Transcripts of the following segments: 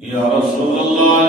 یا رسول اللہ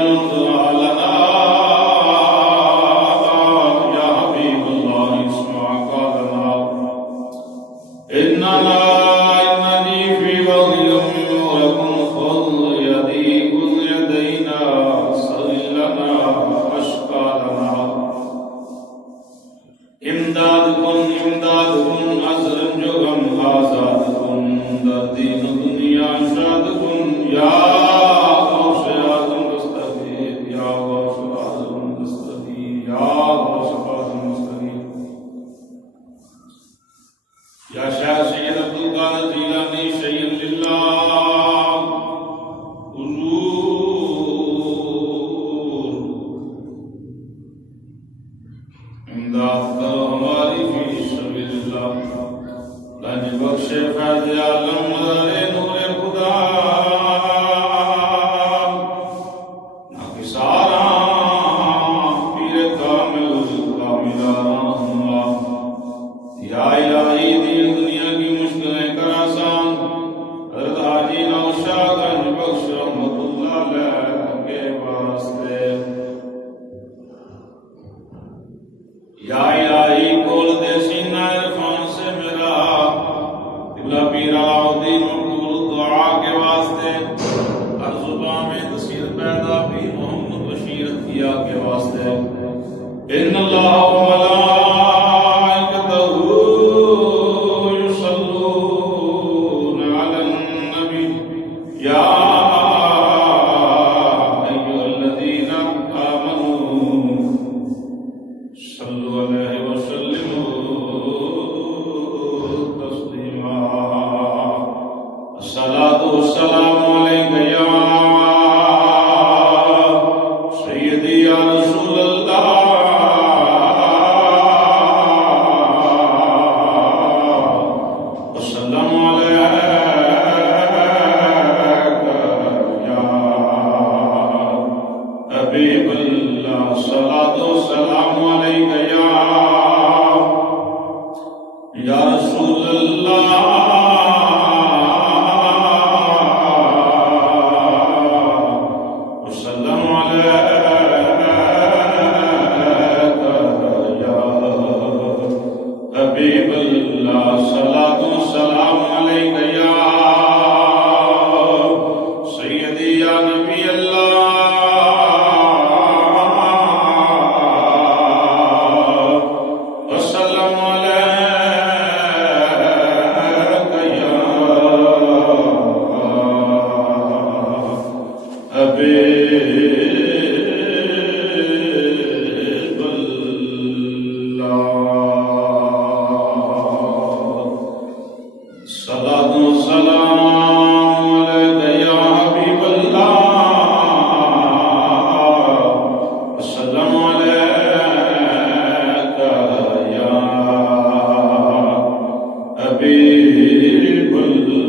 حبیب اللہ صلاۃ و سلام علیک یا حبیب اللہ السلام علیک یا حبیب اللہ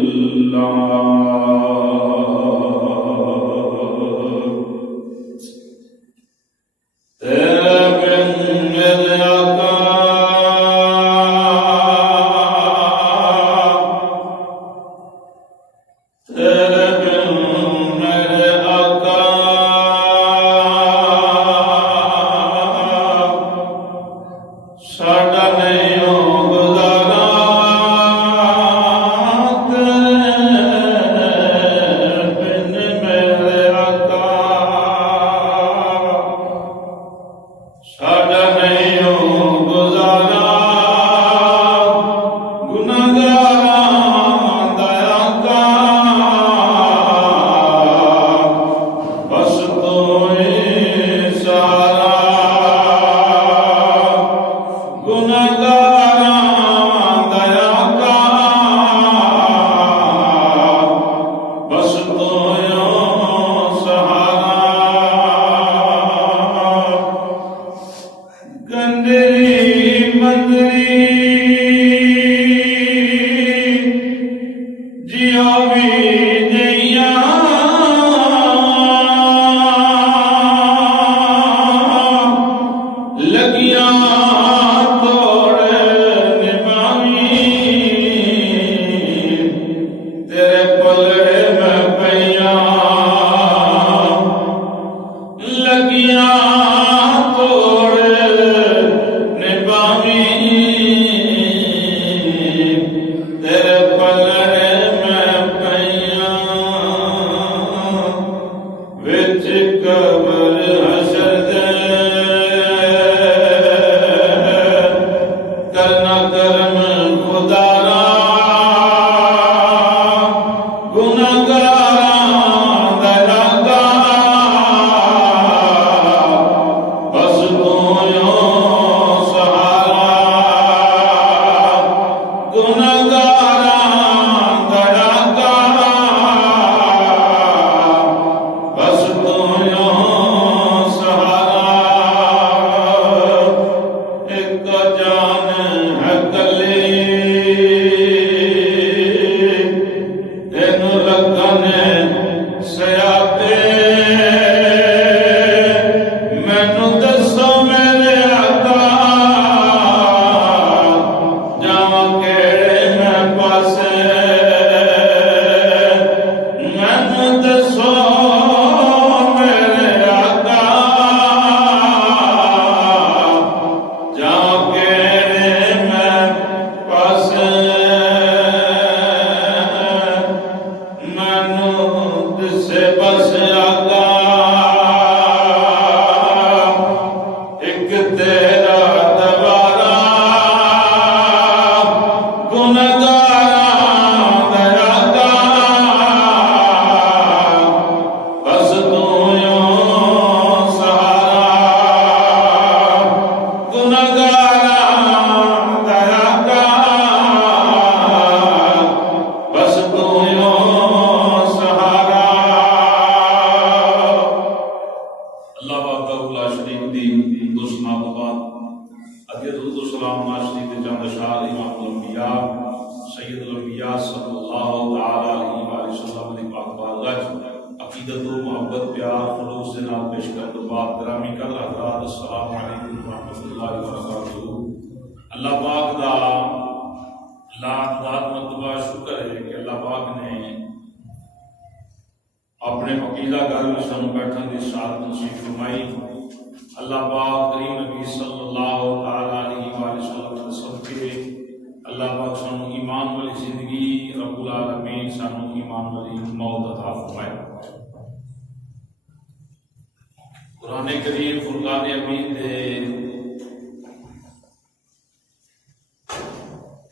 قرآن کریم فرقان حمید دے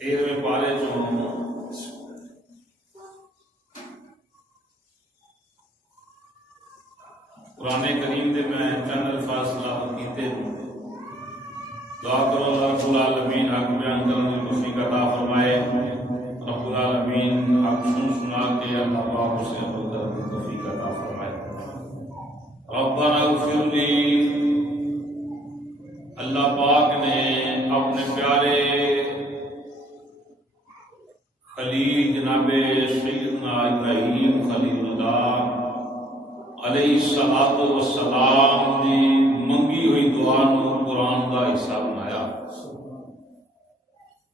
13ویں پارے چوں قرآن کریم دے میں چند الفاظ تلاوت کیتے دعا کرو اللہ رب العالمین حق بیان کرنے کی توفیق عطا فرمائے رب العالمین حق سنا کے اللہ پاک اسے عمل کرنے کی توفیق عطا فرمائے ربنا اغفر لی اللہ پاک نے اپنے پیارے خلیل جناب سیدنا ابراہیم خلیل اللہ علیہ الصلوۃ والسلام دی منگی ہوئی دعا نو قرآن دا حصہ بنایا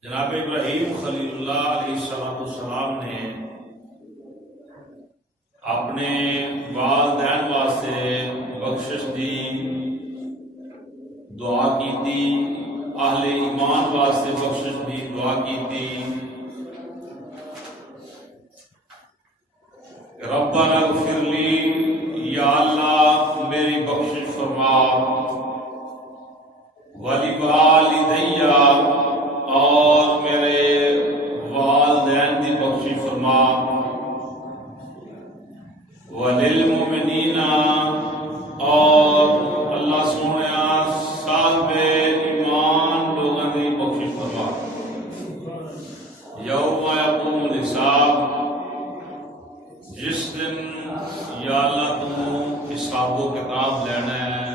جناب ابراہیم خلیل اللہ علیہ الصلوۃ والسلام نے اپنے والدین واسطے بخشش دی دعا کی تھی اہل ایمان واسطے بخشش دی دعا کی تھی ربنا اغفر لی یا اللہ میری بخشش فرما وَلِوَالِدَيَّ اور میرے والدین دی بخشش فرما وَلِلْمُؤْمِنِينَ اور اللہ سونیا صاحب ایمان لوگوں دی بخشش فرما یوم یقوم الحساب جس دن یا اللہ تو حساب و کتاب لینا ہے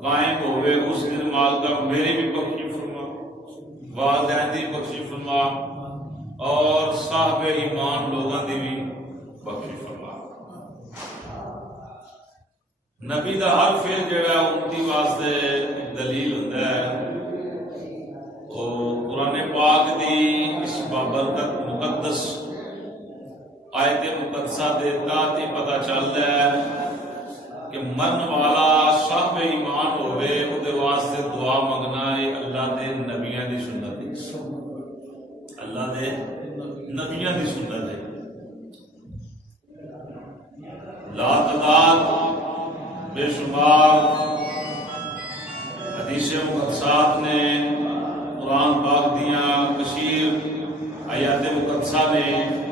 قائم ہوئے اس دن مال کا میری بھی بخشش فرما والدین دی بخشش فرما اور صاحب ایمان لوگوں دی بھی بخشش فرما نبی دا ہر فعل جڑا امتی واسطے دلیل ہوتا ہے اور قرآن پاک دی اس بابرکت مقدس آیت مقدسہ دیتا تے پتہ چلتا ہے کہ من والا صاحب ایمان ہوئے او دے واسطے دعا منگنا ہے اللہ دے نبیاں دی سنت ہے اللہ دے نبیاں دی سنت ہے لا تعداد بے شمار حدیث مقدسات نے قرآن پاک دیاں کثیر آیات مقدسہ نے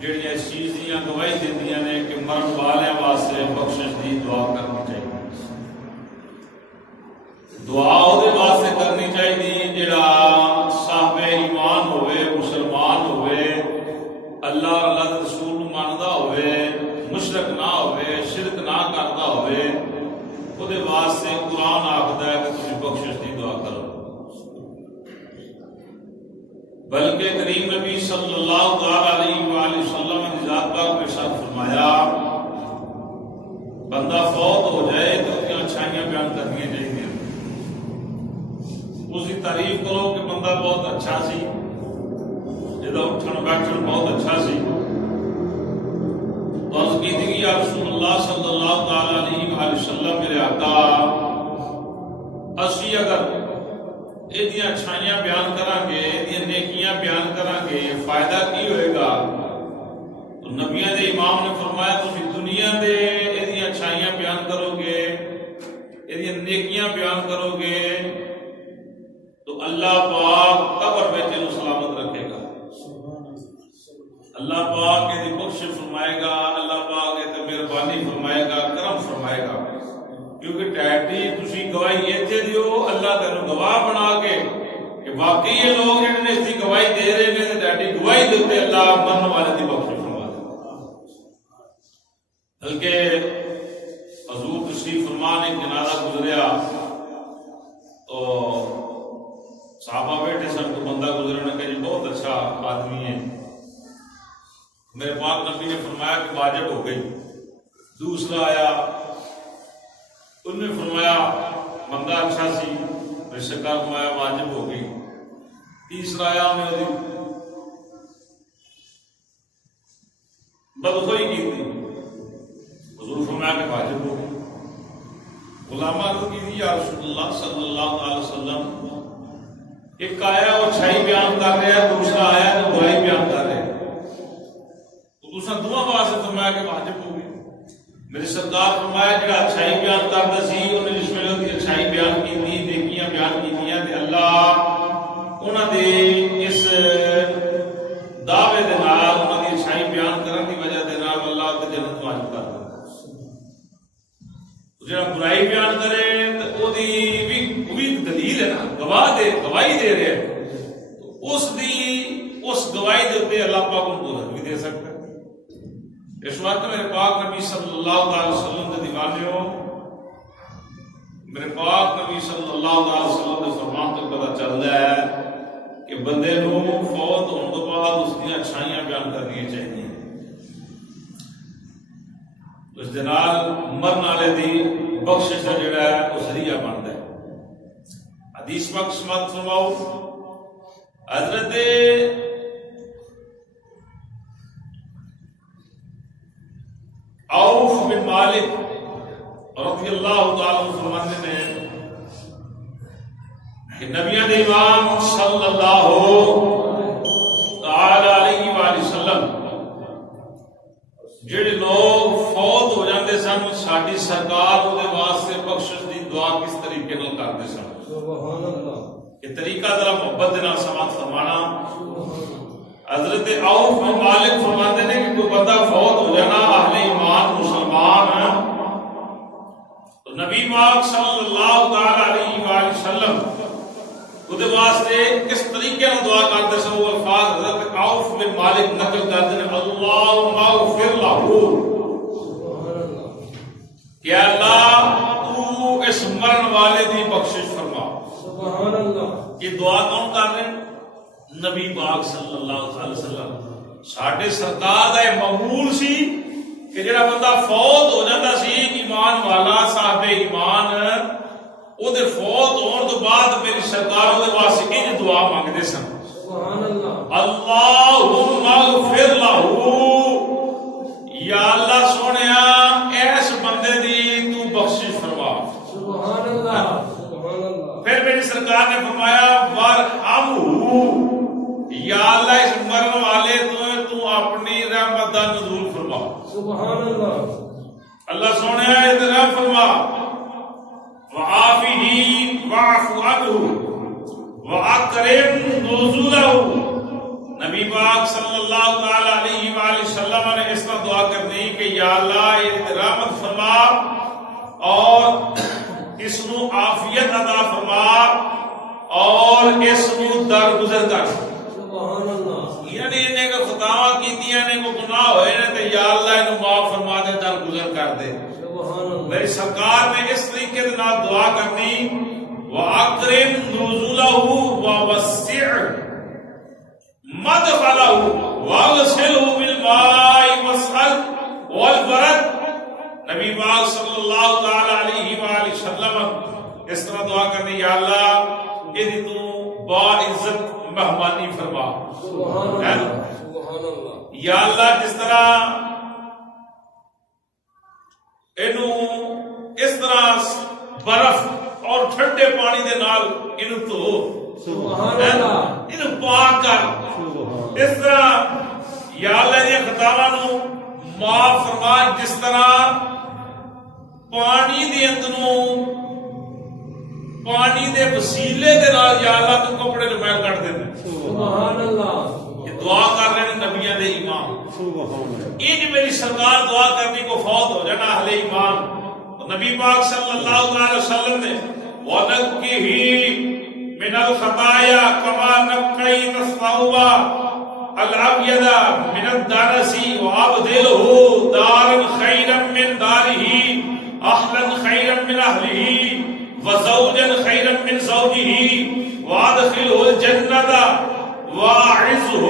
جڑی اس چیز دیاں گواہی دیندیاں نے کہ مرن والے واسطے بخشش دی دعا کرنی چاہیے دعا او دے واسطے کرنی چاہیے جڑا صاحب ایمان ہوئے مسلمان ہوئے اللہ اور اللہ دے رسول ماندا ہوئے مشرک نہ ہوئے شرک نہ کرتا ہوئے او دے واسطے قرآن آکھدا ہے کہ تسی بخشش دی دعا کرو بلکہ کریم نبی صلی اللہ علیہ وآلہ وسلم نے ذات پاک میں ارشاد فرمایا بندہ فوت ہو جائے تو اس کی اچھائیاں بیان کرنی چاہیے اس کی تعریف کرو کہ بندہ بہت اچھا سی جدا اٹھن بیٹھن بہت اچھا سی تو عرض کی تھی کہ یا رسول اللہ صلی اللہ علیہ وآلہ وسلم میرے آقا اسی اگر یہ اچھائیاں بیان کریں گے یہ نیکیاں بیان کریں گے فائدہ کی ہوئے گا تو نبیوں دے امام نے فرمایا تسی دنیا دے یہ اچھائیاں بیان کرو گے یہ نیکیاں بیان کرو گے تو اللہ پاک قبر میں تینوں سلامت رکھے گا اللہ پاک یہ بخشش فرمائے گا اللہ پاک یہ مہربانی فرمائے گا کرم فرمائے گا کیونکہ ڈیڈی تسی گواہی ایتھے دیو اللہ تینوں گواہ بنا کے کہ واقعی یہ لوگ جنہوں نے اس کی گواہی دے رہے ہیں تو ڈیڈی گواہی دیتے اللہ مرن والے دی بخشش فرما دے بلکہ حضور تشریف فرمان ایک جنازہ گزریا تو صحابہ بیٹھے سن تو بندہ گزرنے کہ جی بہت اچھا آدمی ہے میرے پاک نبی نے فرمایا کہ واجب ہو گئی دوسرا آیا انہوں نے فرمایا بندہ اچھا سی میرے سرکار فرمایا واجب ہو گئی تیسرا آیا انہیں دی بدخوئی کی تھی حضور فرمایا کہ واجب ہو گئی علماء کو کی تھی یا رسول اللہ صلی اللہ علیہ وسلم ایک آیا وہ اچھائی بیان کر رہا ہے دوسرا آیا وہ برائی بیان کر رہا ہے تو دوسرا دعا واسطے فرمایا کہ واجب ہو گئی میرے سردار فرمایا کہ اچھائی بیان کرتا سی انہیں جس میں لوگ اچھائی بیان کی تھی نیکیاں بیان کی تھی کہ اللہ انہوں نے اس دعوے دے نال انہوں نے اچھائی بیان کرنے کی وجہ دے نال اللہ تے جنت واجب کر دے جہاں برائی بیان کرے تو وہ بھی دلیل ہے نا، گواہی دے رہے ہیں، اس گواہی دے اتنے اللہ پاک ان کو بھی دے سکتا ہے۔ اس وقت میرے پاک نبی صلی اللہ علیہ وسلم کے دیوانے ہو، میرے پاک نبی صلی اللہ علیہ وسلم کے فرمان تو پتہ چل رہا ہے کہ بندے نو فوت ہونے کے بعد اس کی اچھائیاں بیان کرنی چاہیے، اس دے نال مرن والے دی بخشش کا جڑا ہے وہ ذریعہ بنتا ہے۔ حدیث پاک سماعت فرماؤ، حضرت عوف بن مالک رضی اللہ تعالی عنہ فرماتے ہیں کہ نبیوں نے امام صلی اللہ تعالی علیہ وآلہ وسلم جڑے لوگ فوت ہو جاتے سن، ساڈی سرکار وہ واسطے بخشش دی دعا کس طریقے نال کرتے سن، سبحان اللہ، یہ طریقہ ذرا محبت دے نال سماعت فرمانا۔ حضرت عوف بن مالک فرماتے ہیں کہ کوئی بندہ فوت ہو جانا اہل ایمان مسلمان، تو نبی پاک صلی اللہ تعالی علیہ وآلہ وسلم وہ واسطے کس طریقے سے دعا کرتے سن، وہ الفاظ حضرت عوف بن مالک نقل کرتے ہیں، اللہم اغفر لہ، کہ اللہ تو اس مرن والے دی بخشش فرما، سبحان اللہ۔ یہ دعا کون کر رہے ہیں؟ نبی پاک صلی اللہ علیہ وسلم۔ ساڈے سرکار دا معمول سی کہ جڑا بندہ فوت ہو جاتا سی ایمان والا صاحب ایمان، وہ دے فوت ہون تو بعد میری سرکار دے واسطے انج دعا مانگدے سن، سبحان اللہ، اللہم اغفر لہ، یا اللہ سونیا ایس بندے دی تو بخشش فرما، سبحان اللہ، سبحان اللہ۔ پھر میری سرکار نے فرمایا وارحمہ، یا اللہ اس مرن والے تو اپنی رحمت دا نزول فرما، سبحان اللہ، اللہ سونیا اعتراف فرما، وعافہ واعف عنہ واکرم نزولہ۔ نبی پاک صلی اللہ تعالی علیہ وآلہ وسلم نے اس طرح دعا کرنی کہ یا اللہ رحمت فرما اور اس نو عافیت عطا فرما اور اس نو درگزر کر، سبحان اللہ، یعنی انہیں کو خطاواں کیتیاں نے کو گناہ ہوئے نے تے یا اللہ انہوں معاف فرما دے، درگزر کر دے۔ میری سرکار نے اس طریقے سے دعا کرنی، وَأَكْرِمْ نُزُلَهُ وَوَسِّعْ مَدْخَلَهُ وَاغْسِلْهُ بِالْمَاءِ وَالثَّلْجِ وَالْبَرَدِ۔ نبی پاک صلی اللہ تعالی علیہ وآلہ وسلم اس طرح دعا کرنی، یا اللہ یہ تو باعزت مہمانی فرما، سبحان اللہ، یا اللہ جس طرح اس طرح برف اور ٹھنڈے پانی دے نال انہوں تو، سبحان اللہ، انہوں پاک کر، اس طرح یا اللہ یہ خطاواں نو معاف فرما جس طرح پانی دے اندروں پانی دے وسیلے دے نال یا اللہ تو کپڑے نو میل کر دے، سبحان اللہ۔ یہ دعا کر رہے ہیں نبیوں دے امام، ان میری سرکار دعا کرنی کو فوت ہو جانا اہل ایمان، نبی پاک صلی اللہ علیہ وسلم نے وَنَقِّهِ مِنَ الْخَطَايَا كَمَا نَقَّيْتَ الثَّوْبَ الْأَبْيَضَ مِنَ الدَّنَسِ وَأَبْدِلْهُ دَارًا خَيْرًا مِنْ دَارِهِ أَهْلًا خَيْرًا مِنْ أَهْلِهِ وَزَوْجًا خَيْرًا مِنْ زَوْجِهِ وَأَدْخِلْهُ الْجَنَّةَ وَأَعِذْهُ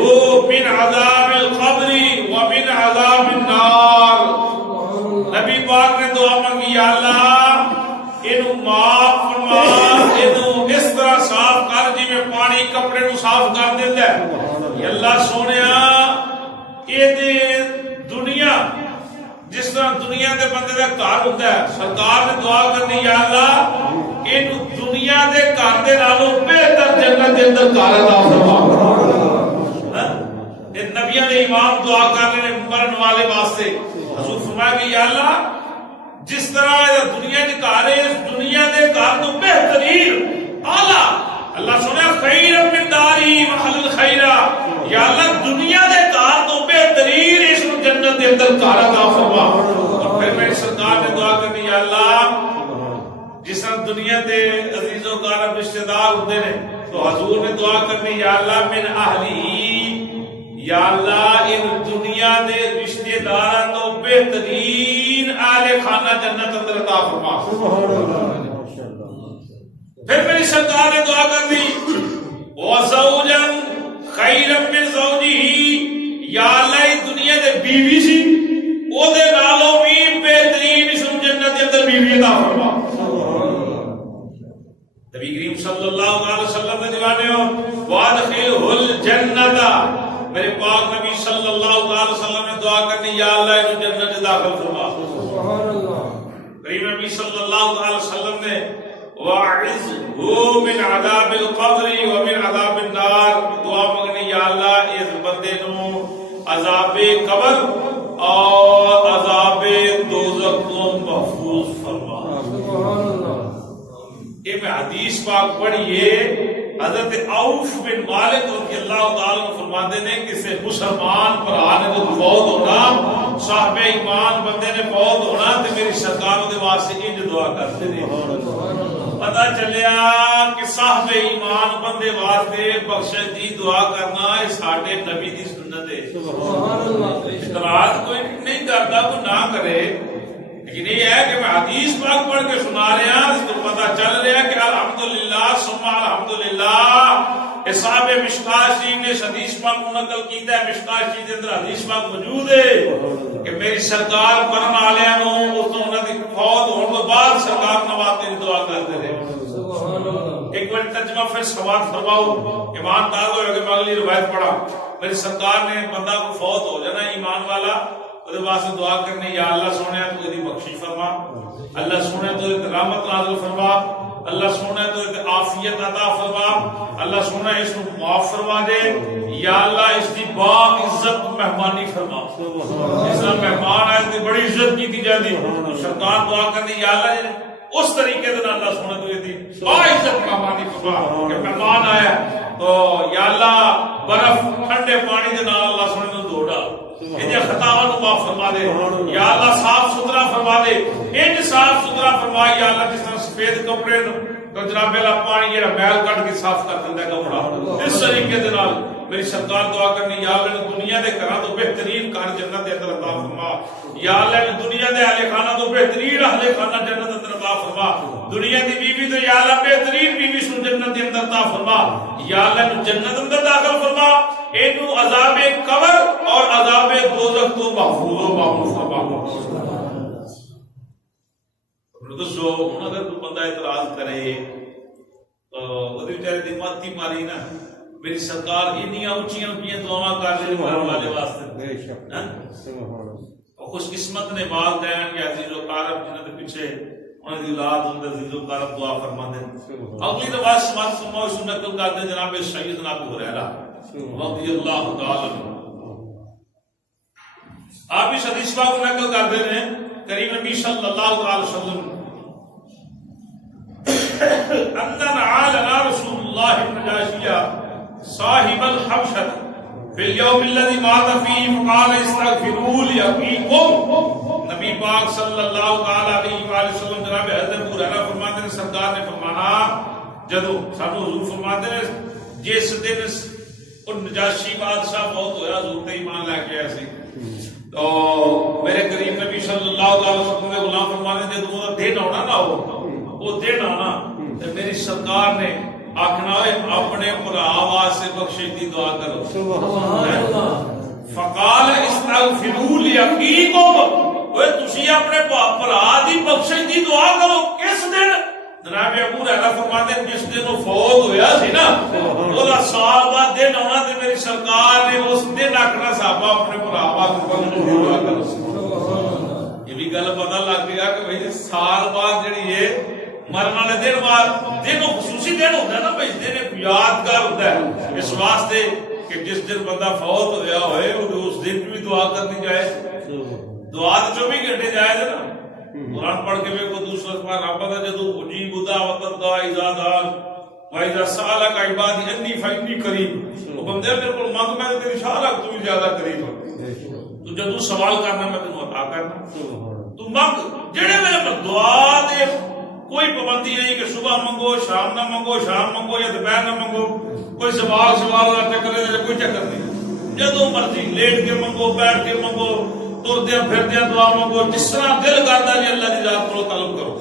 مِنْ عَذَابِ الْقَبْرِ وَمِنْ عَذَابِ النَّارِ۔ نبی پاک نے دعا مانگی، یا اللہ انہوں معاف فرما، انہوں اس طرح صاف کر جی میں پانی کپڑے نو صاف کر دیتا ہے، یا اللہ سونیا یہ دنیا جس طرح دنیا دے بندے دا گھر ہوتا ہے، سرکار نے دعا کرنی، یا اللہ انہوں دنیا دے گھر دے نالوں بہتر جنت دے اندر گھر عطا فرما۔ نبیوں نے امام دعا کر رہے ہیں مرن والے واسطے، حضور فرمایا کہ یا اللہ جس طرح دنیا کے گھر ہے اس دنیا کے گھر تو بہترین اعلیٰ، اللہ سنیا خیر من داری محل خیرہ، یا اللہ دنیا کے گھر تو بہترین اس جنت کے اندر گھر عطا فرما۔ اور پھر میری سرکار نے دعا کرنی، یا اللہ طرح دنیا دے عزیز و اقارب رشتہ دار ہوتے ہیں تو حضور نے دعا کرنی یا اللہ من اہلی، یا اللہ ان دنیا دے رشتہ داراں تو بہترین اہل خانہ جنت اندر عطا فرما۔ پھر میری سرکار نے دعا کر دی وَزَوْجًا خَيْرًا مِّن زَوْجِهِ، یا اللہ دنیا دے بیوی سی او دے نالوں بھی بہترین اس جنت کے اندر بیوی عطا فرما۔ نبی کریم صلی اللہ علیہ وسلم نے دیوانے ہو وَادْخِلْهُ الْجَنَّةَ، میرے پاک نبی صلی اللہ علیہ وسلم نے دعا کرنی یا اللہ انہوں جنت سے داخل فرما۔ کریم نبی صلی اللہ علیہ وسلم نے وَاعِذْهُ مِنْ عَذَابِ الْقَبْرِ وَمِنْ عَذَابِ النَّارِ، دعا مانگنی یا اللہ اس بندے نو عذاب قبر اور عذاب دوزخ کو محفوظ فرما۔ یہ میں حدیث پاک پڑھیے حضرت عوف بن مالک رضی اللہ تعالیٰ عنہ فرماتے ہیں کہ سے مسلمان بھرا نے تو فوت ہونا، صاحب ایمان بندے نے فوت ہونا تے میری سرکار دے واسطے انج دعا کرتے ہیں۔ پتہ چلیا کہ صاحب ایمان بندے واسطے بخشش دی دعا کرنا یہ ساڈے نبی دی سنت ہے۔ سبحان اللہ، اعتراض کوئی نہیں کرتا کوئی نہ کرے، لیکن یہ ہے کہ میں حدیث پاک پڑھ کے سنا رہا ہوں، اس کو پتہ چل رہا ہے کہ الحمدللہ ثم الحمدللہ صاحب مشکات شریف نے حدیث پاک منقل کیتا ہے، مشکات شریف کے اندر حدیث پاک موجود ہے کہ میری سرکار مرن والےاں نو اس تو انہاں دی فوت ہون تو بعد سرکار نواتے دی دعا کرتے رہے۔ ایک بار ترجمہ پھر سماعت فرماؤ، ایمان دار ہو کہ میں اگلی روایت پڑھا۔ میری سرکار نے بندہ کو فوت ہو جانا ایمان والا اس واسطے دعا کرنی یا اللہ سونے تو اس کی بخشش فرما، اللہ سونے تو اس رحمت نازل فرما، اللہ سونے تو اس عافیت عطا فرما، اللہ سونے اس کو معاف فرما دے، یا اللہ اس کی با عزت مہمانی فرما۔ اس طرح مہمان آئے تو بڑی عزت کی دی جاتی، سرکار دعا کرنی یا اللہ اس طریقے سے اللہ سونے تو یہ با عزت مہمانی فرما کہ مہمان آیا تو یا اللہ برف ٹھنڈے پانی دے نال اللہ سونے تو دھو ڈال، انجھے خطاواں نو معاف فرما دے، یا اللہ صاف ستھرا فرما دے، انج صاف ستھرا فرما یا اللہ جس طرح سفید کپڑے تو جناب اللہ پانی یہ میل کٹ کے صاف کر دیندا ہے کپڑا، اس طریقے دے نال میری سرکار دعا کرنی یا اللہ دنیا دے گھراں تو بہترین گھر جنت دے اندر عطا فرما، یا اللہ دنیا دے اہل خانہ تو بہترین اہل خانہ جنت دے اندر عطا فرما، دنیا دی بیوی تو یا اللہ بہترین بیوی سن جنت دے اندر عطا فرما، یا اللہ جنت اندر داخل فرما، اینو عذاب قبر اور عذاب دوزخ تو محفوظ و محفوظ فرما۔ دسو ہن اگر کوئی بندہ اعتراض کرے تو اودے بیچارے دی ماتی ماری نا، میری سرکار اتنیاں اونچیاں اونچیاں دعاواں کر رہے مرن والے واسطے، بے شک خوش قسمت نے والدین یا عزیز و اقارب جنہاں دے پیچھے انہاں دی اولاد ان دے عزیز و اقارب دعا فرماندے۔ اگلی روایت سماعت فرماؤ، اس نقل کرتے جناب سیدنا ابو ہریرہ رضی اللہ تعالی عنہ، آپ اس حدیث پاک کو نقل کرتے ہیں کریم نبی صلی اللہ علیہ وسلم اندن عالنا رسول اللہ النجاشیہ صاحب الحبشہ فی اليوم الذي مات فيه فقال استغفروا لأخيكم، نبی پاک صلی اللہ علیہ وآلہ وسلم جناب حضرت ابو ہریرہ فرماتے ہیں سرکار نے فرمایا جدو سانو حضور فرماتے ہیں جس دن ان نجاشی بادشاہ بہت ہویا حضور تے ایمان لے کے آئے سی تو میرے کریم نبی صلی اللہ علیہ وسلم نے غلام فرمانے جدو وہ دن آنا نہ ہو وہ دن آنا تو میری سرکار نے آخنا اپنے بھرا واسطے بخشش دی دعا کرو، فقال استغفروا لاخیکم، اوے تسی اپنے بھرا دی بخشش دی دعا کرو کس دن؟ جناب ابو ہریرہ فرماتے ہیں جس دن وہ فوت ہویا سی نا وہ سال بعد دن آنا تے میری سرکار نے اس دن آخنا صحابہ اپنے بھرا واسطے بخشش دی دعا کرو۔ یہ بھی گل پتہ لگ گیا کہ بھئی سال بعد جڑی ہے مرن والے دن بعد دن خصوصی دن ہوتا ہے نا بھائی، دن یادگار ہوتا ہے اس واسطے کہ جس دن بندہ فوت ہوا ہوئے اس دن بھی دعا کرنی جائے، دعا تو 24 گھنٹے جائے نا، قرآن پڑھ کے بھی کوئی دوسرا سبحان ربک جدو اجیب دعوت الداع اذا دعان واذا سالک عبادی انی فانی قریب، وہ بندے میرے کو مانگ میں تیری شارک تو بھی زیادہ قریب ہوں، تو جدو سوال کرنا میں تینوں عطا کرنا، تو مانگ جڑے میرے پر دعا دے کوئی پابندی پابندی نہیں کہ صبح منگو شام نہ منگو، شام منگو یا دوپہر نہ منگو، کوئی سوال کا چکر ہے، کوئی چکر نہیں، جدو مرضی لیٹ کے منگو، بیٹھ کے منگو، تردیا پھردیا دعا منگو، جس طرح دل کرتا جی اللہ کی ذات کو طلب کرو،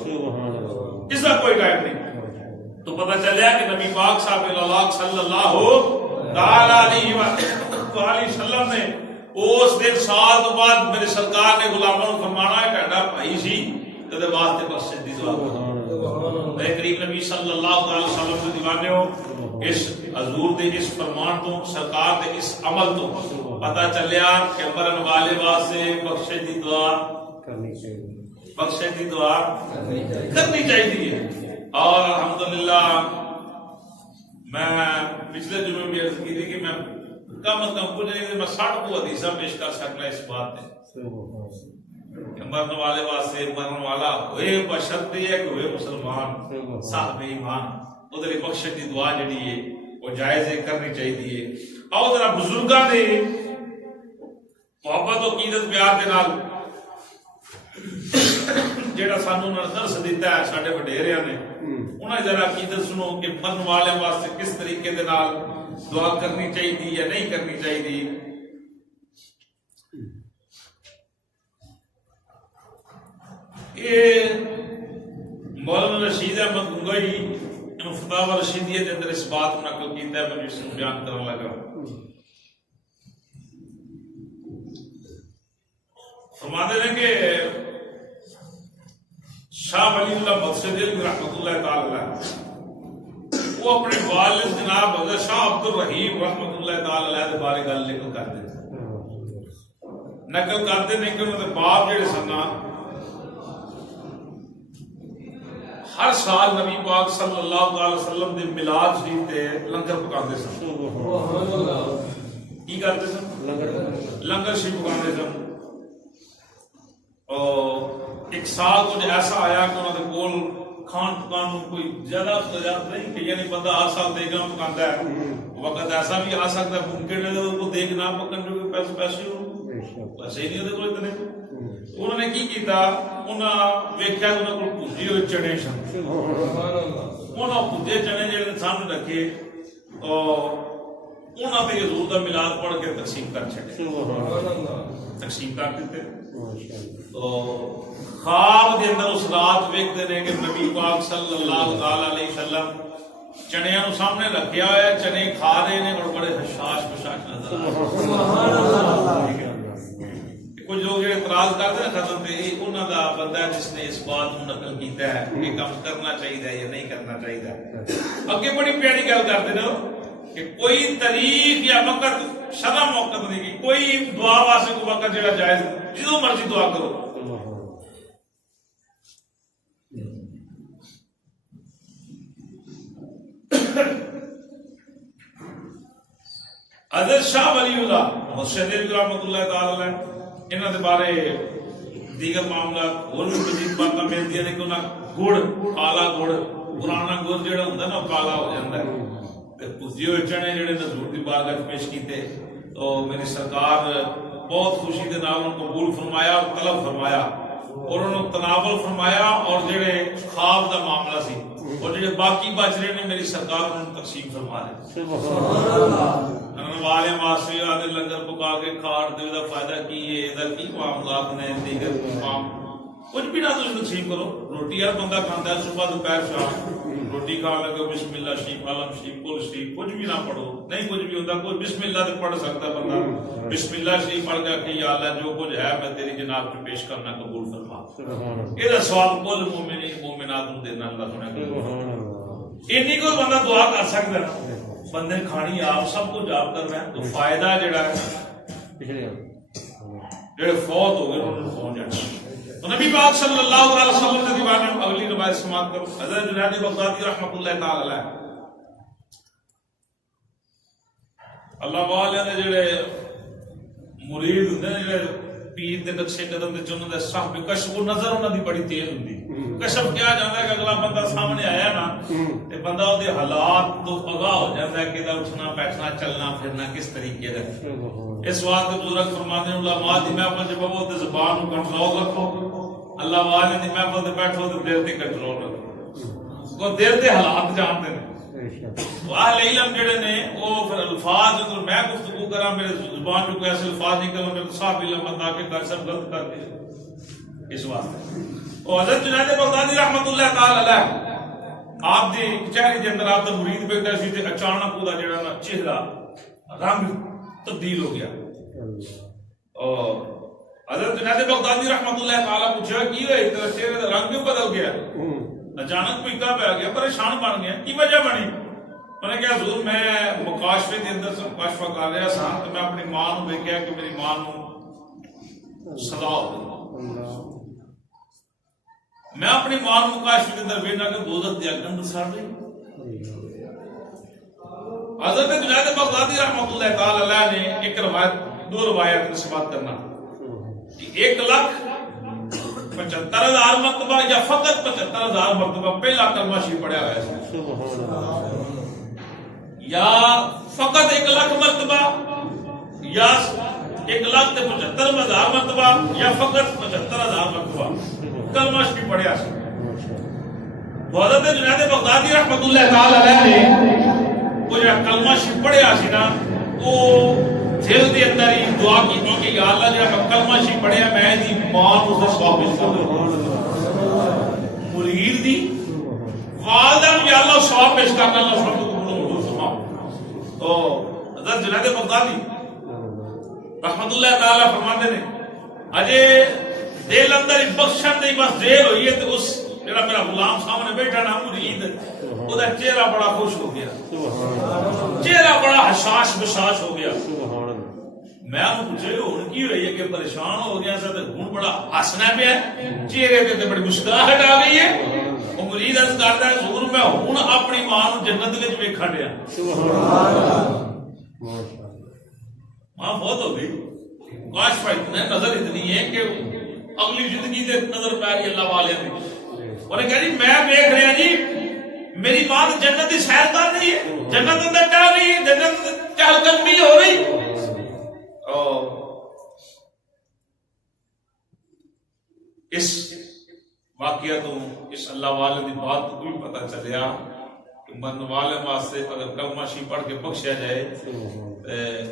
اس کا کوئی ٹائم نہیں۔ تو پتہ چلیا کہ نبی پاک صاحب صلی اللہ علیہ وسلم نے اس دن سال تو بعد میرے سرکار نے غلاموں کو فرمانا ہے کہ بھائی سی تے واسطے بخشش دی دعا کرو۔ اے کریم نبی صلی اللہ علیہ وسلم کے دیوانے ہو، اس حضور دے اس فرمان تو، سرکار دے اس عمل تو پتہ چلیا کہ مرن والے واسطے بخشش دی دعا کرنی چاہیے، بخشش دی دعا کرنی چاہیے۔ اور الحمدللہ میں پچھلے دنوں بھی عرض کی تھی کہ میں کم از کم کچھ نہیں، میں 60 کو حدیثہ پیش کر سکتا اس بات میں کہ مرن والے واسطے مرن والا ہوئے بشرط یہ ہے کہ ہوئے مسلمان صاحب ایمان، ادھر بخشش کی دعا جڑی ہے وہ جائز کرنی چاہیے۔ اور ذرا بزرگاں نے محبت و عقیدت پیار دے نال جڑا سانوں درس دیتا ہے ساڈے وڈیریاں نے، انہاں ذرا عقیدت سنو کہ مرن والے واسطے کس طریقے دے نال دعا کرنی چاہیے یا نہیں کرنی چاہیے۔ یہ مولانا رشید احمد گنگوئی فتاوی رشیدیہ کے اندر اس بات کو نقل کیتا ہے، میں اس کو بیان کرنے لگا۔ فرماتے ہیں کہ شاہ ولی اللہ مقصد رحمۃ اللہ تعالی علیہ وہ اپنے والد جناب حضرت شاہ عبد الرحیم رحمۃ اللہ تعالی علیہ کے بارے گل نقل کرتے نہیں کہ انہوں نے باپ جڑے سن ہر سال نبی پاک صلی اللہ علیہ وسلم دے میلاد شریف تے لنگر پکاندے سن۔ کی کرتے سن؟ لنگر شریف پکاندے سن۔ اور ایک سال کچھ ایسا آیا کہ انہوں نے کول کھان پکان کوئی زیادہ اختیارات نہیں کہ یعنی بندہ ہر سال دیگا پکاندا ہے، وقت ایسا بھی آ سکتا ہے ممکن ہے وہ دیگ نہ پکن جو پیسے ہو پیسے ہی نہیں ہوتے کوئی اتنے۔ انہوں نے کی کیتا، انہاں ویکھیا انہاں کول بھجے ہوئے چنے سن، انہاں بھجے چنے جڑے سامنے رکھے اور انہاں تے حضور دا میلاد پڑھ کے تقسیم کر چھڈے، تقسیم کر دیتے۔ تو خواب دے اندر اس رات ویکھتے ہیں کہ نبی پاک صلی اللہ علیہ وسلم چنیاں نو سامنے رکھیا ہوا، چنے کھا رہے ہیں اور بڑے حشاش بشاش نظر آ رہے ہیں۔ کچھ لوگ اعتراض کرتے ہیں ختم پہ انہوں دا بندہ ہے جس نے اس بات کو نقل کیتا ہے کہ کام کرنا چاہیے یا نہیں کرنا چاہیے۔ اگے بڑی پیاری گل کرتے ہیں کہ کوئی تاریخ یا وقت شرع موقع نہیں، کوئی دعا واسطے کو وقت جڑا جائز جدوں مرضی دعا کرو۔ حضرت شاہ ولی اللہ مرشد رحمۃ اللہ تعالی علیہ انہاں دے بارے دیگر معاملات اور بھی مزید باتاں ملدیاں نے کہ انہاں گڑ کالا گڑ پرانا گڑ جڑا ہوندا نا کالا ہو جاندا ہے تے پوجے ہوئے چنے جڑے حضور دی بارگاہ وچ پیش کیتے تو میری سرکار بہت خوشی دے نال ان کو قبول فرمایا اور طلب فرمایا اور انہوں نے تناول فرمایا، اور جڑے خواب دا معاملہ سی اور جڑے باقی بچ رہے نے میری سرکار انہوں نے تقسیم فرما دے۔ والے واسطے آدھے لنگر پکا کے کھاڑ دے دا فائدہ کی ہے، ادھر کی معاملات نے دیگر کام کچھ بھی نہ تقسیم کرو۔ روٹی ہر بندہ کھاتا ہے صبح دوپہر شام، روٹی کھا لگے بسم اللہ شریف عالم شریف کل شریف کچھ بھی نہ پڑھو، نہیں کچھ بھی ہوتا کوئی بسم اللہ تو پڑھ سکتا بندہ، بسم اللہ شریف پڑھ کر کہ یا اللہ جو کچھ ہے میں تیری جناب کو پیش کرنا قبول فرما، یہ سوال کل مومنین مومنات کو دینا اللہ سنے۔ اینی کو بندہ دعا کر سکتا ہے، بندے کھانی آپ سب کچھ آپ کر رہے ہیں تو فائدہ جڑا ہے جڑے فوت ہو گئے انہوں نے پہنچ جانا۔ تو نبی پاک صلی اللہ علیہ وسلم کے دیوانے میں اگلی روایت سماعت کرو۔ حضرت جنید بغدادی رحمۃ اللہ تعالی علیہ اللہ والے نے جڑے مرید ہوندے نے جڑے پیر دے نقشے قدم دے چنن دے صاحب کشف و نظر انہاں دی بڑی تیز ہوندی۔ کشف کیا جاندا ہے کہ اگلا بندہ سامنے آیا نا تے بندہ او دے حالات تو آگاہ ہو جاندا ہے کہ دا اٹھنا بیٹھنا چلنا پھرنا کس طریقے دا۔ اس واسطے بزرگ فرماتے ہیں علماء دی محفل جب وہ تے زبان کو کنٹرول رکھو، اللہ والے دی محفل تے بیٹھو تے دل تے کنٹرول رکھو۔ وہ دل کے حالات جانتے ہیں. اہل علم جڑے نے وہ پھر الفاظ اندر میں گفتگو کرا میرے زبان میں کوئی ایسے الفاظ نکل میرے صاحب علم بندہ کے گھر سب غلط کر دے اس واسطے. اور حضرت جنید بغدادی رحمت اللہ تعالی علیہ آپ دی چہرے کے اندر آپ دا مرید بیٹھا سی تے اچانک دا جڑا نا چہرہ رنگ تبدیل ہو گیا. اور حضرت جنید بغدادی رحمت اللہ تعالی پوچھا کی ہوئی تیرا چہرے دا رنگ کیوں بدل گیا؟ اچانک پھیکا پہ گیا پریشان بن گیا. کی وجہ بنی؟ میں نے کہا حضور میں مکاشفے کے اندر سے مکاشفہ کر رہا سا تو میں اپنی ماں نو ویکھیا کہ میری ماں نو صدا ہو میں اپنی ماں نو مکاشفے کے اندر ویکھنا کہ دوزخ دی اگ اندر سڑ رہی. حضرت جنید بغدادی رحمۃ اللہ تعالی علیہ نے ایک روایت دو روایت نسبت کرنا 1,75,000 مرتبہ یا فقط 75,000 مرتبہ پہلا کلمہ شریف پڑھا ہوا ہے یا فقط 1,00,000 مرتبہ یا 1,75,000 مرتبہ یا فقط 75,000 مرتبہ کلمہ شریف پڑھا ہے. حضرت جنید بغدادی رحمۃ اللہ تعالی علیہ نے وہ جو کلمہ شریف پڑھا سی نا وہ دل دے اندر ہی دعا کی کہ یا اللہ جڑا میں کلمہ شریف پڑھیا میں دی ماں نو اس دا ثواب پیش کر مرید دی والدہ یا اللہ ثواب پیش کرنا اللہ سبحانہ و تعالی. تو حضرت جنید بغدادی رحمت اللہ تعالی فرماتے ہیں اجے دل اندر ہی بخشن دی بس دیر ہوئی ہے تو اس جڑا میرا غلام سامنے بیٹھا نا مرید او دا چہرہ بڑا خوش ہو گیا, چہرہ بڑا حساس بساس ہو گیا. میں پوچھے ہوں کی ہوئی ہے کہ پریشان ہو گیا سا ہوں بڑا ہسنا پیا چہرے پہ بڑی مسکراہٹ آ گئی ہے. وہ مرید عرض کرتا ہے حضور میں ہوں اپنی ماں نو جنت وچ ویکھن ڈیا. ماں بہت ہو گئی کاش اتنا نظر اتنی ہے کہ اگلی زندگی دے نظر پی رہی اللہ والے دی. انہیں کہا جی میں دیکھ رہا جی میری ماں جنت کی سیر کر رہی ہے, جنت اندر چل رہی ہے, جنت چہل قدمی ہو رہی. اس واقعہ تو اس اللہ والے دی بات کو بھی پتہ چلیا کہ مرن والے واسطے اگر کلمہ شریف پڑھ کے بخشیا جائے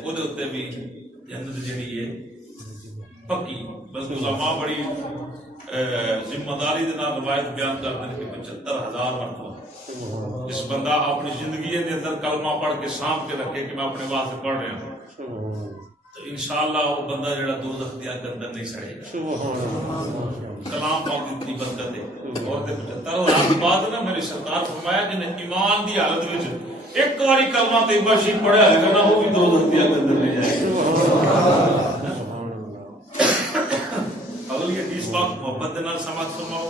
او دے اوتے بھی جنت جڑی ہے پکی. بس علماء بڑی ذمہ داری دے نال روایت بیان کرتے ہیں کہ 75,000 مرتبہ اس بندہ اپنی زندگی دے اندر کلمہ پڑھ کے سانپ کے رکھے کہ میں اپنے واسطے پڑھ رہا ہوں تو انشاءاللہ وہ بندہ جڑا دوزخ دی اگ اندر نہیں سڑے گا. کلام پاک اتنی برکت ہے. اور 75,000 کی بات نا میری سرکار فرمایا جن ایمان دی حالت وچ ایک باری کلمہ طیبہ شریف پڑھیا ہے نا وہ بھی دوزخ دی اگ اندر نہیں جائے گا. اگلی حدیث پاک محبت دے نال سماعت فرماؤ.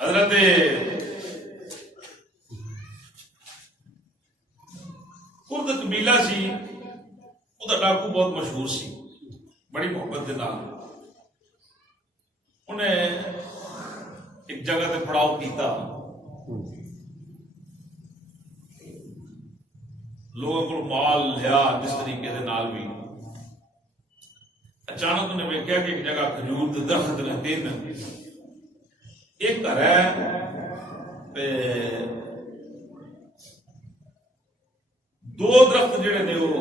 حضرت کرد قبیلہ سی وہ دا ڈاکو بہت مشہور سی بڑی محبت دے نال انہیں ایک جگہ تے پڑاؤ کیتا لوگوں کو مال لیا جس طریقے دے نال بھی اچانک انہیں ویکھیا کہ ایک جگہ کھجور دے درخت رہتے ہیں ایک گھر ہے دو درخت جڑے نے وہ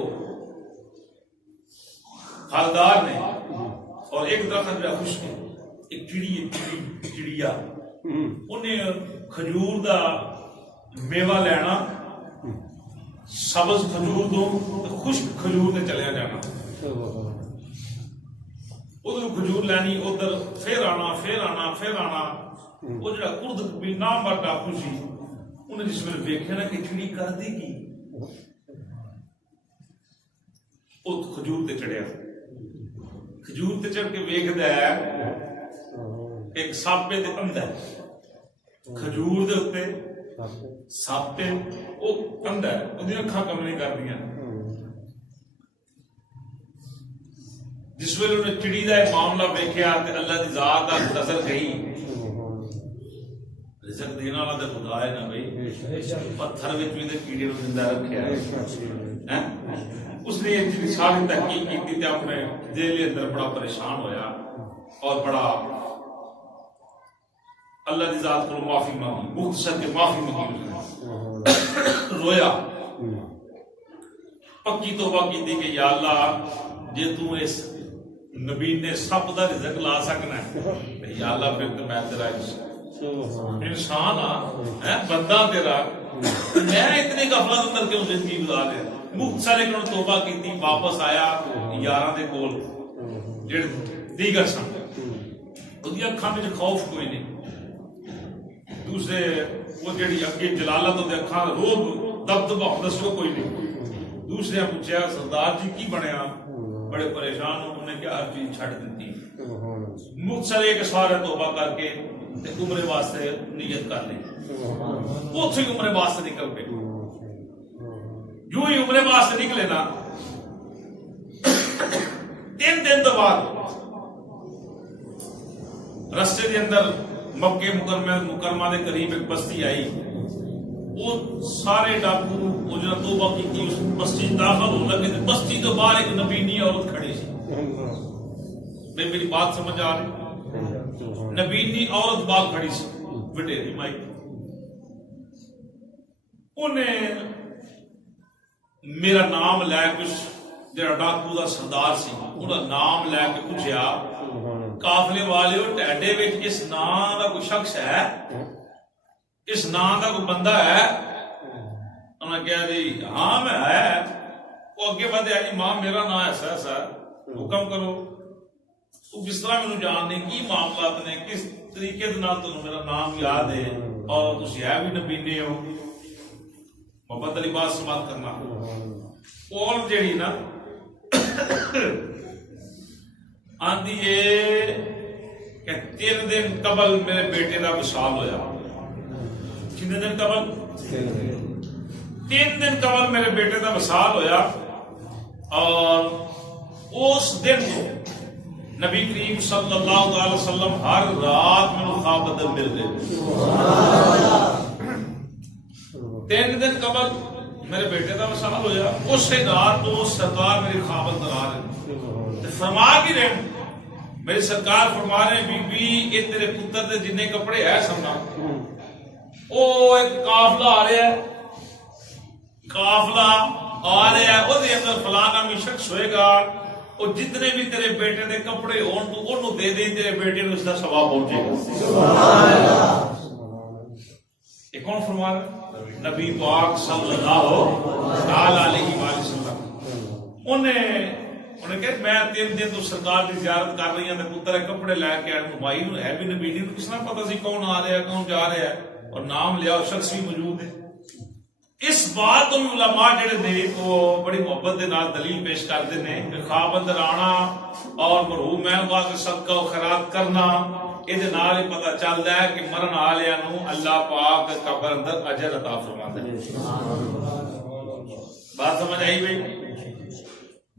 پھلدار نے اور ایک درخت جڑا خشک ہے. ایک چڑیا انہیں کھجور دا میوہ لینا سبز کھجور دو خشک کھجور نے چلیا جانا ادھر کھجور لینی ادھر پھر آنا وہ جڑا کرد قبیلہ نام بار ڈاکو سی انہیں جس میں ویکھیا نا کہ چڑی کر دی کی وہ کھجور تے چڑھیا کھجور تے چڑھ کے ویکھدا ہے ایک ساپے تے اندھا ہے کھجور دے اوتے ساپے او اندھا ہے اودی اکھاں کم نہیں کردیاں. جس ویلے انہیں چڑی دا معاملہ ویکھیا تے اللہ دی ذات دا نظر گئی رزق دینے والا تے خدا ہے نا بھائی پتھر وچ بھی تے کیڑے نوں زندہ رکھیا ہے. اس نے یہ ساری تحقیق کی تھی اپنے دل کے اندر بڑا پریشان ہویا اور بڑا اللہ دی ذات کو معافی مانگی، مختصر کے معافی مانگی، رویا، پکی توبہ کی تھی کہ یا اللہ جے تو اس نبی نے سب دا رزق لا سکنا ہے یا اللہ پھر تو میں تیرا انسان ہاں بندہ تیرا، میں اتنی غفلت اندر کیوں زندگی گزار رہا؟ مختصر ایک توبہ کی تھی، واپس آیا یاراں دے کول جڑے دیگر سن، اودی اکھاں وچ خوف کوئی نہیں، دوسرے وہ جڑی اگے جلالت دے اکھاں روب دبدبا ہوندا سی کوئی نہیں، دوسرے پوچھا سردار جی کی بنیا؟ بڑے پریشان ہو، انہیں کیا ہر چیز چھڑ دیتی، مختصر ایک سارے توبہ کر کے عمرے واسطے نیت کر لی، اتھے عمرے واسطے نکل پے، جو ہی عمرے واسطے نکلے نا 3 دن تو بعد رستے دے اندر مکے مکرمہ دے قریب ایک بستی آئی، وہ سارے ڈاکو وہ جو توبہ کی تھی اس بستی داخل ہو لگے تھے، بستی تو باہر ایک نبینی عورت کھڑی سی، میری بات سمجھ آ رہی؟ نبینی عورت بال کھڑی سی وڈیری مائی، انہیں میرا نام لے کچھ جڑا ڈاکو دا سردار سی انہاں نام لے کے پوچھیا قافلے والے ٹیڈے وچ اس نام دا کوئی شخص ہے، اس نام دا کوئی بندہ ہے؟ انہوں نے کہا جی ہاں میں ہے، وہ اگے بڑھے جی ماں میرا نام ایسا ہے سر، حکم کرو، تو کس طرح میں جاننے کی معاملات نے کس طریقے تمہیں میرا نام یاد ہے اور تسی ہے بھی نبینے ہو، محبت علی بات سماعت کرنا، اور جیڑی نا آندھی ہے کہ 3 دن قبل میرے بیٹے کا وصال ہویا، کتنے دن قبل؟ 3 دن قبل میرے بیٹے کا وصال ہویا، اور اس دن کو نبی کریم صلی اللہ علیہ وسلم ہر رات میں خواب بدل مل گئے، 3 دن قبل میرے بیٹے کا وصال ہویا، اس رات تو سرکار میری خواب اندر آ رہے فرما کی رہے، میری سرکار فرما رہے بی بی یہ تیرے پتر دے جنہیں کپڑے ہے سمنا، وہ ایک قافلہ آ رہا ہے، قافلہ آ رہا ہے، وہ دے اندر فلاں نامی شخص ہوئے گا، اور جتنے بھی تیرے بیٹے دے کپڑے ہون تو انہوں دے دیں، تیرے بیٹے نے اس کا ثواب پہنچے گا۔ یہ کون فرما رہا ہے؟ نبی پاک صلی اللہ علیہ وسلم۔ انہیں کہ میں 3 دن تو سرکار کی زیارت کر رہی ہیں، پتر کپڑے لے کے آئے، بھائی ہے بھی نبی نہیں، کس طرح پتا سی کون آ رہا ہے کون جا رہا ہے، اور نام لیا اور شخص بھی موجود ہے۔ اس بات تو علماء جڑے نے وہ بڑی محبت دے نال دلیل پیش کرتے ہیں کہ خواب اندر آنا اور مرحوم محبوبہ کے صدقہ و خیرات کرنا، یہ نال ہی پتہ چلتا ہے کہ مرن والےاں نوں اللہ پاک قبر اندر اجر عطا فرماتا ہے۔ بات سمجھ آئی بھائی؟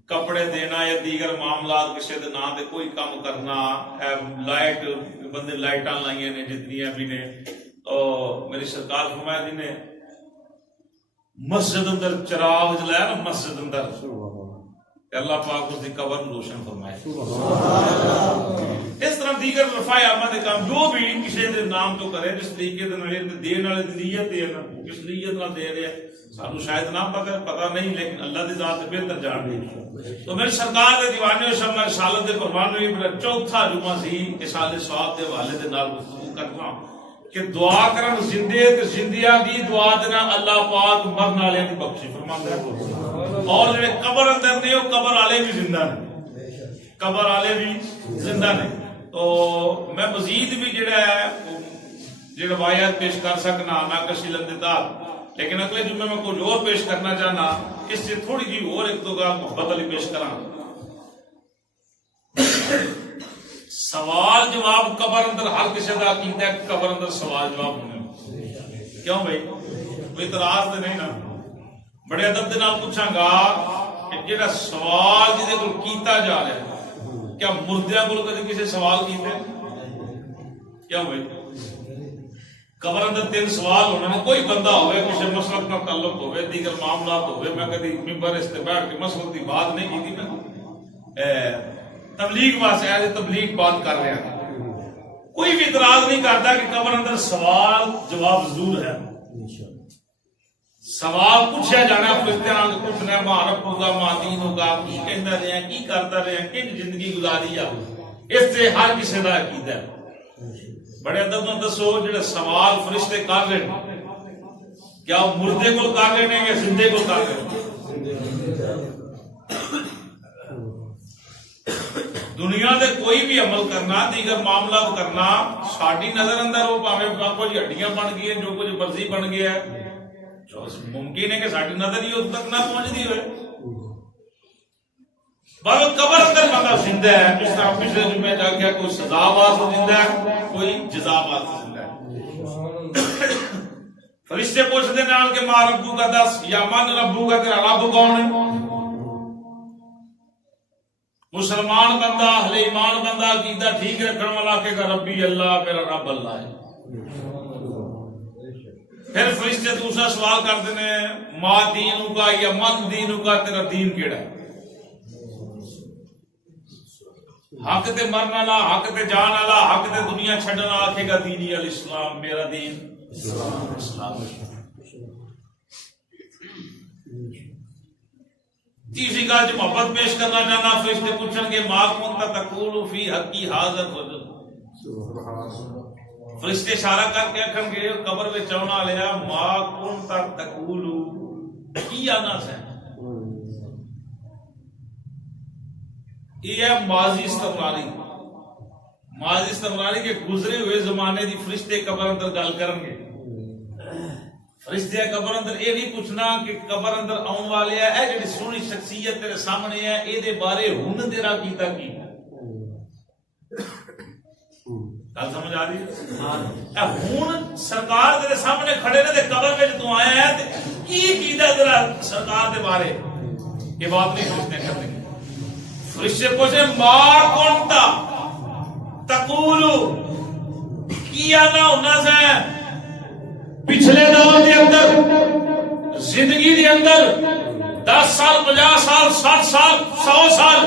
کپڑے دینا یا دیگر معاملات کسی دے نام دے کوئی کام کرنا، لائٹ بندے لائٹاں لائیاں نے جتنی بھی نے، اور میری سرکار فرمایا جی نے مسجد اندر چراغ جلایا نا، مسجد اندر اللہ پاک اس کی قبر روشن فرمائے۔ اس طرح دیگر رفاع اعمال دے کام جو بھی کسی دے نام تو کرے، جس طریقے دے دین والے دی نیت ہے نا، کس نیت نال دے رہے ہیں سانو شاید نہ پتہ نہیں، لیکن اللہ دی ذات بہتر جانتی۔ تو میری سرکار دے دیوانے و شمع رسالت دے قربان ہوئی میرا چوتھا جمعہ سی اسال ثواب دے حوالے دے نال گفتگو کرنا کہ دعا کرن زندے تے زندیاں دی دعا دینا اللہ پاک مرن والے دی بخشش فرماندا ہے، اور جڑے قبر اندر نے وہ قبر والے بھی زندہ نے، قبر والے بھی زندہ نے۔ تو میں مزید بھی جڑا ہے جو روایات پیش کر سکنا ناقص لندات، لیکن اگلے جمعے میں کچھ اور پیش کرنا چاہنا، اس سے تھوڑی جی اور ایک دو گال محبت علی پیش کراں۔ سوال جواب قبر اندر ہر کسی کا عقیدہ ہے، قبر اندر سوال جواب ہونے، کیوں بھائی کوئی اعتراض تو نہیں نا؟ بڑے ادب کے نال پوچھاں گا کہ جڑا سوال جہدے کول کیتا جا رہا ہے، کیا مردیاں کول کدی کسی سوال کیتے؟ کیوں بھائی قبر اندر 3 سوال ہونے، کوئی بندہ ہوئے کسی مسلک کا تعلق ہوئے، دیگر معاملات ہوئے، میں کدی ممبر اس تے بیٹھ کے مسلک کی بات نہیں کی، میں تبلیغ واسطے آئے تبلیغ بات کر رہے ہیں، کوئی بھی اعتراض نہیں کرتا کہ قبر اندر سوال جواب ضرور ہے. سوال پوچھا جانا فرشتیاں پوچھنا ماں رب ہوگا ماں دین ہوگا کی کہندا رہے ہیں کی کرتا رہے ہیں کن زندگی گزاری ہے اس سے ہر کسی دا عقیدہ ہے. بڑے ادب نال دسو جڑے سوال فرشتے کر رہے ہیں کیا وہ مردے کو کر رہے ہیں یا زندے کو کر رہے ہیں؟ دنیا دے کوئی بھی عمل کرنا دیگر معاملات کرنا ساڈی نظر اندر وہ پاویں کچھ ہڈیاں بن گئی ہیں جو کچھ مرضی بن گیا ہے ممکن ہے کہ ساری نظر ہی اس تک نہ پہنچتی ہوئے. بس قبر اندر بندہ زندہ ہے جس طرح پچھلے جمعے جا کے کوئی سزا واسطے زندہ ہے کوئی جزا واسطے زندہ ہے. فرشتے پوچھتے نال کہ ماں ربو کا دس یا من ربو کا تیرا رب کون ہے. مسلمان بندہ اہل ایمان بندہ عقیدہ ٹھیک رکھنے والا کہ ربی اللہ میرا رب اللہ ہے. پھر فرشتے دوسرا سوال کرتے ہیں ماں دینوں کا یا من دینوں کا تیرا دین کیڑا ہے. حق تے مرن والا حق تے جان والا حق تے دنیا چھڈن والا آکھے گا دینی الاسلام میرا دین اسلام. تیسری گل جو محبت پیش کرنا چاہنا فرشتے پوچھیں گے ما کنت تقول فی حقی حاضر رجل. فرشتے اشارہ کر کے آکھن گے قبر وچ آون والیا ما کنت تقول کی آنا ہے. یہ ہے ماضی استمراری. ماضی استمراری کے گزرے ہوئے زمانے دی فرشتے قبر اندر گل کرن گے. فرشتے قبر اندر یہ نہیں پوچھنا کہ قبر اندر آن والے ہے جڑی سونی شخصیت تیرے سامنے ہے اے دے بارے ہن تیرا کیتا کی گل سمجھ آ رہی ہے. ہن سرکار تیرے سامنے کھڑے نے تے قبر وچ تو آیا ہے تے کی کیتا تیرا سرکار دے بارے یہ بات نہیں سوچنے کرنے. فرشتے پوچھے ما کنتا تقول کیا نہ ہونا سے پچھلے دور دے اندر زندگی دے اندر 10 سال 50 سال 60 سال 100 سال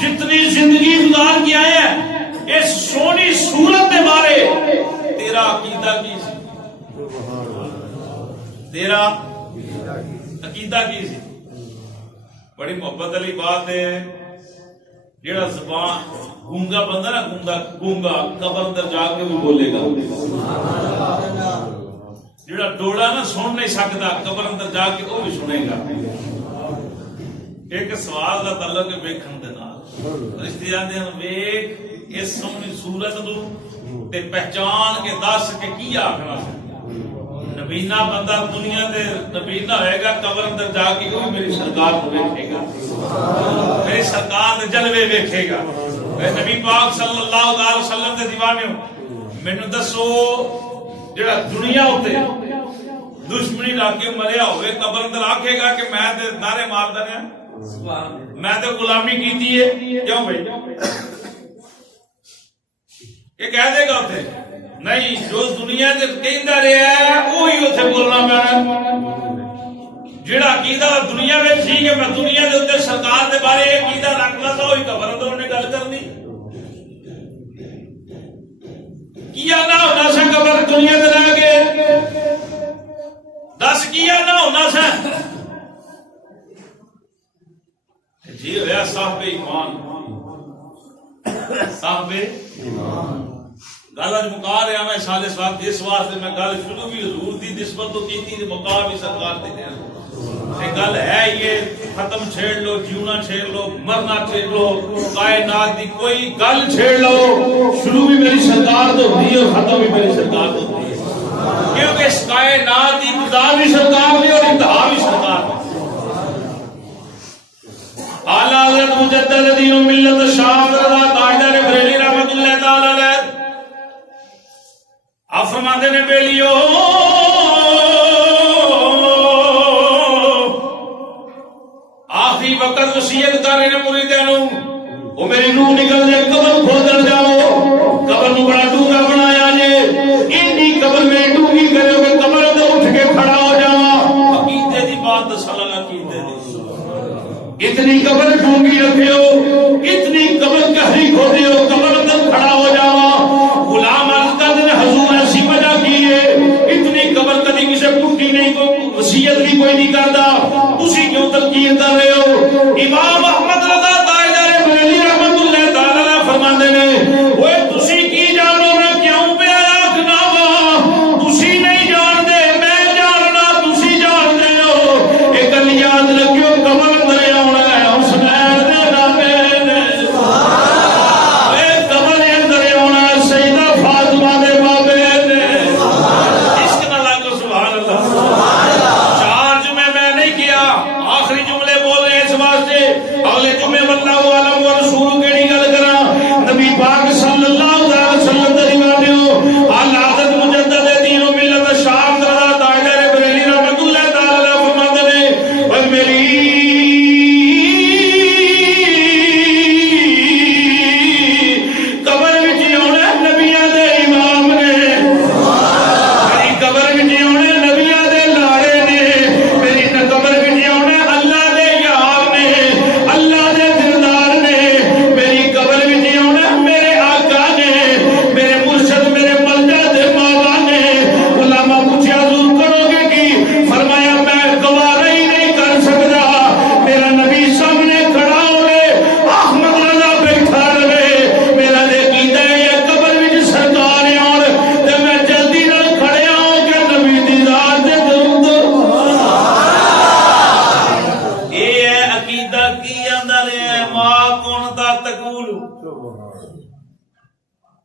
جتنی زندگی گزار کے آئے ہیں اس سونی صورت کے بارے تیرا عقیدہ کی سی. تیرا عقیدہ کی سی. بڑی محبت والی بات ہے. جیڑا زبان گونگا بندہ نا گونگا قبر اندر جا کے بھی بولے گا. جیڑا ڈوڑا نا سن نہیں سکتا قبر اندر جا کے وہ بھی سنے گا. ایک سوال کا تعلق ہے ویکھن دے نال. رشتے آندے ہیں ویکھ اس سونی صورت نو تے پہچان کے دس کے کی آکھنا ہے. نبینا بندہ دنیا دے نبینا ہوئے گا قبر اندر جا کے وہ میری سرکار کو ویکھے گا میری سرکار دے جلوے ویکھے گا. نبی پاک صلی اللہ علیہ وسلم دے دیوانے ہو مینوں دسو جڑا دنیا ہوتے دشمنی رکھ کے مریا ہوئے قبر اندر آکھے گا کہ میں تے نعرے ماردا رہا میں تے غلامی کیتی ہے کیوں بھائی یہ کہہ دے گا ہوتے نہیں جو دنیا دے کہندا رہیا ہے وہی اوتھے بولنا پینا. جڑا عقیدہ دنیا وچ سی کہ میں دنیا دے اوتے سرکار دے بارے عقیدہ رکھنا تھا وہی قبر اندر نے گل کرنی. کیا نہ ہونا سا قبر دنیا دے رہ کے دس کیا نہ ہونا سا جی ہویا صاحب ایمان. صاحب ایمان گل اج مکا رہا میں سالے ساتھ اس واسطے میں گل شروع بھی حضور دی نسبت تو کیتی تے مکا بھی سرکار دی دے. یہ گل ہے یہ ختم چھیڑ لو جیونا چھیڑ لو مرنا چھیڑ لو کائنات دی کوئی گل چھیڑ لو شروع بھی میری سرکار تو ہوتی ہے اور ختم بھی میری سرکار تو ہوتی ہے کیونکہ اس کائنات دی ابتدا بھی سرکار دی اور انتہا بھی سرکار دی. اعلیٰ حضرت مجدد دین و ملت شاہ رضا تاجدار بریلی رحمۃ اللہ تعالی علیہ آپ فرماتے نے بیلیو آخری وقت وصیت کر رہے ہیں مریداں نو وہ میری روح نکل جائے قبر کھودن جاؤ قبر نو بڑا ڈونگا بنایا جے انی قبر میں ڈونگی کرے کہ قبر تے اٹھ کے کھڑا ہو جاواں. عقیدے دی بات دساں عقیدے دی اتنی قبر ڈونگی رکھیو اتنی قبر گہری کھودیو قبر اندر کھڑا ہو جاواں. غلام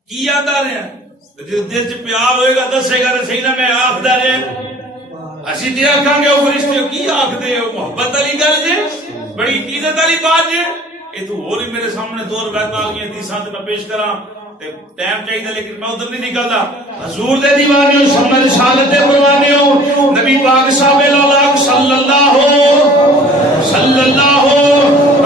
کی آتا رہے جس دل چ پیار ہوئے گا دسے گا صحیح نہ میں آخدا رہے اسی تے آکھاں گے او فرشتے کی آکھدے ہو محبت والی گل جے بڑی عزت والی بات جے اے تو ہور میرے سامنے دو روایت آ گئی حدیثاں تے میں پیش کراں تے ٹائم چاہیے لیکن میں ادھر نہیں نکلدا حضور دے دیوانے ہو سمجھ رسالت دے پروانے ہو نبی پاک صاحب اللہ صلی اللہ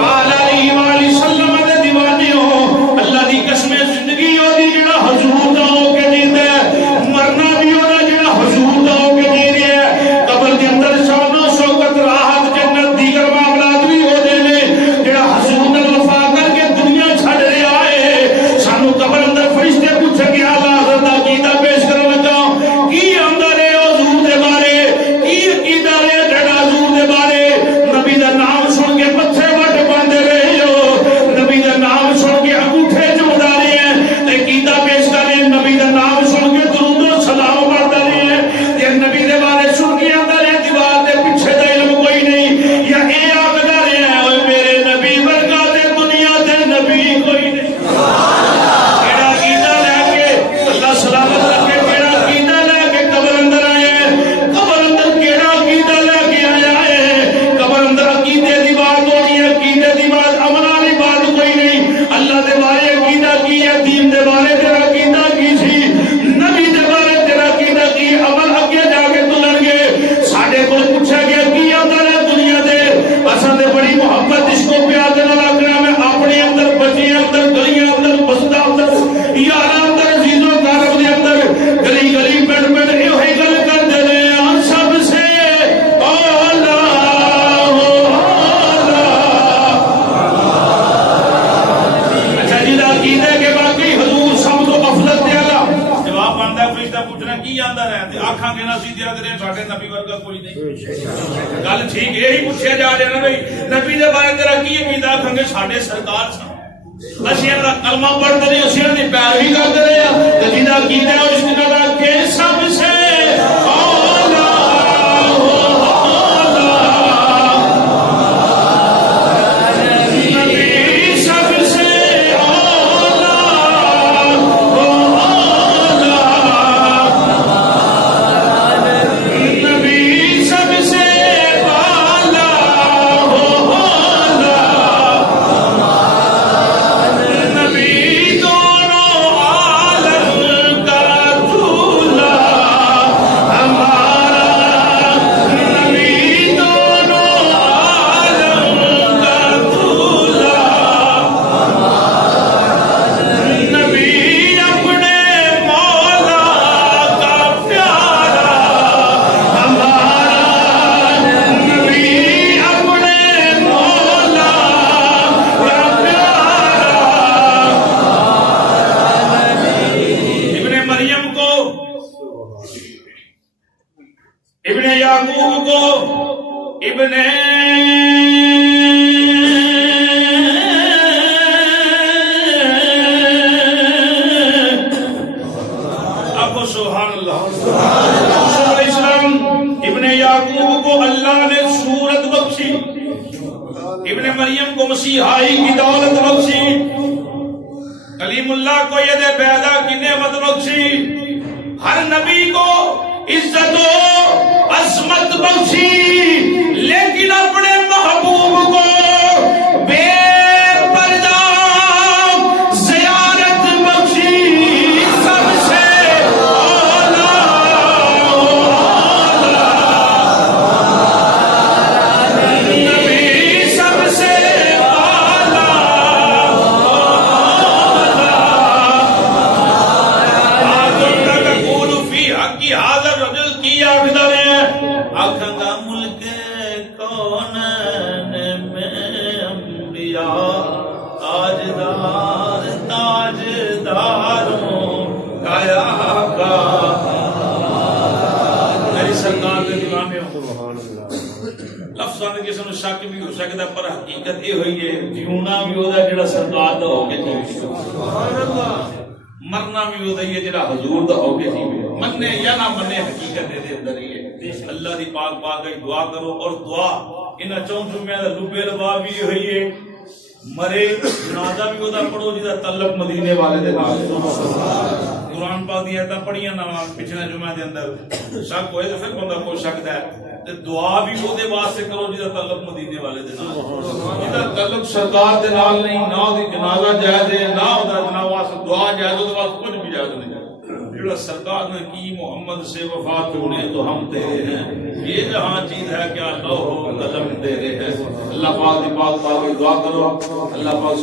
علیہ وآلہ وسلم دے دیوانے ہو اللہ دی قسم زندگی ہو دی جڑا حضور دا ہو کے جیندا ہے مرنا بھی ہو دا جڑا حضور دا ہو کے جی رہا ہے قبر دے اندر شان و شوکت راحت جنت دیگر معاملات بھی ہو دے نے جڑا حضور نال وفا کر کے دنیا چھڈ رہا ہے سانو قبر اندر فرشتے پوچھیں گے اللہ حضرت دا عقیدہ پیش کرنا چاہو کی آندا رہے حضور دے بارے کی عقیدہ رہے جڑا حضور دے بارے نبی دا نام سن کے متھے وٹ باندھے رہے ہو نبی دا نام سن کے انگوٹھے جوڑا رہے ہیں عقیدہ پیش کر رہے ہیں نبی دا نام سن کے درود و سلام پڑھتا رہے ہیں یہ نبی دے بارے سن کے آتا رہے دیوار دے پیچھے دا علم کوئی نہیں یا اے آگدا رہے ہیں اوے میرے نبی ورگا تے دنیا تے نبی کوئی نہیں کیڑا عقیدہ لے کے اللہ سلامت رکھے کیڑا عقیدہ لے کے قبر اندر آئے ہیں قبر اندر کیڑا عقیدہ لے کے آیا ہے قبر اندر عقیدے دی بات ہونی ہے عقیدے دی بات امن والی بات کوئی نہیں اللہ دے بارے عقیدہ کی ہے دین دے بارے تیرا عقیدہ کی سی نبی دے بارے تیرا عقیدہ کی عمل اگے جا کے تلن گے ساڈے کول پوچھا گیا کی آندا ہے دنیا دے اساں تے بڑی محبت اس کو پیار دے نال آکھنا میں اپنے اندر بچیاں اندر گلیاں اندر بستا اندر یاراں اندر عزیزوں کارب دے اندر گلی گلی پنڈ پنڈ ایہی گل کر دے رہے سب سے اچھا جی عقیدے کے باقی حضور سب تو افضل تے اعلی جواب بندا ہے فرشتہ پوچھنا کی آندا رہے تے آکھاں گے نا سیدھے آندے ساڈے نبی ورگا کوئی نہیں گل ٹھیک یہی پوچھیا جا رہا نا بھائی نبی دے بارے تیرا کی عقیدہ آکھاں گے ساڈے سرکار سن اسی دا کلمہ پڑھتے رہے اسی دی پیروی کرتے رہے تے جیدا عقیدہ ہے اس دا کہ سب سے شک بھی ہو سکتا پر حقیقت یہ ہوئی ہے جیونا بھی ہوتا ہے جڑا سرکار دا ہو کے جیوے مرنا بھی ہوتا ہے جڑا حضور دا ہو کے جیوے مننے یا نہ مننے حقیقت دے اندر ہی ہے اللہ دی پاک پاک کی دعا کرو اور دعا انہاں چون جمعہ دا لبے لبا بھی ہوئی ہے مرے جنازہ بھی وہ پڑھو جہاں تعلق مدینے والے دے نال قرآن پاک دی ایتاں پڑھیاں نہ پچھلے جمعہ دے اندر شک ہوئے تو پھر بندہ کو شکدا ہے تے دعا بھی وہ دے واسطے کرو جہاں تعلق مدینے والے دے نال جہاں تعلق سرکار دے نال نہیں نہ دی جنازہ جائز ہے نہ دا جناب واسطے دعا جائز ہے واسطے کچھ بھی جائز نہیں جڑا سرکار نے کی محمد سے وفا توڑے تو ہم تیرے ہیں یہ جہاں چیز ہے کیا لوح و قلم تیرے ہیں اللہ پاک دی پاک دعا کرو اللہ پاک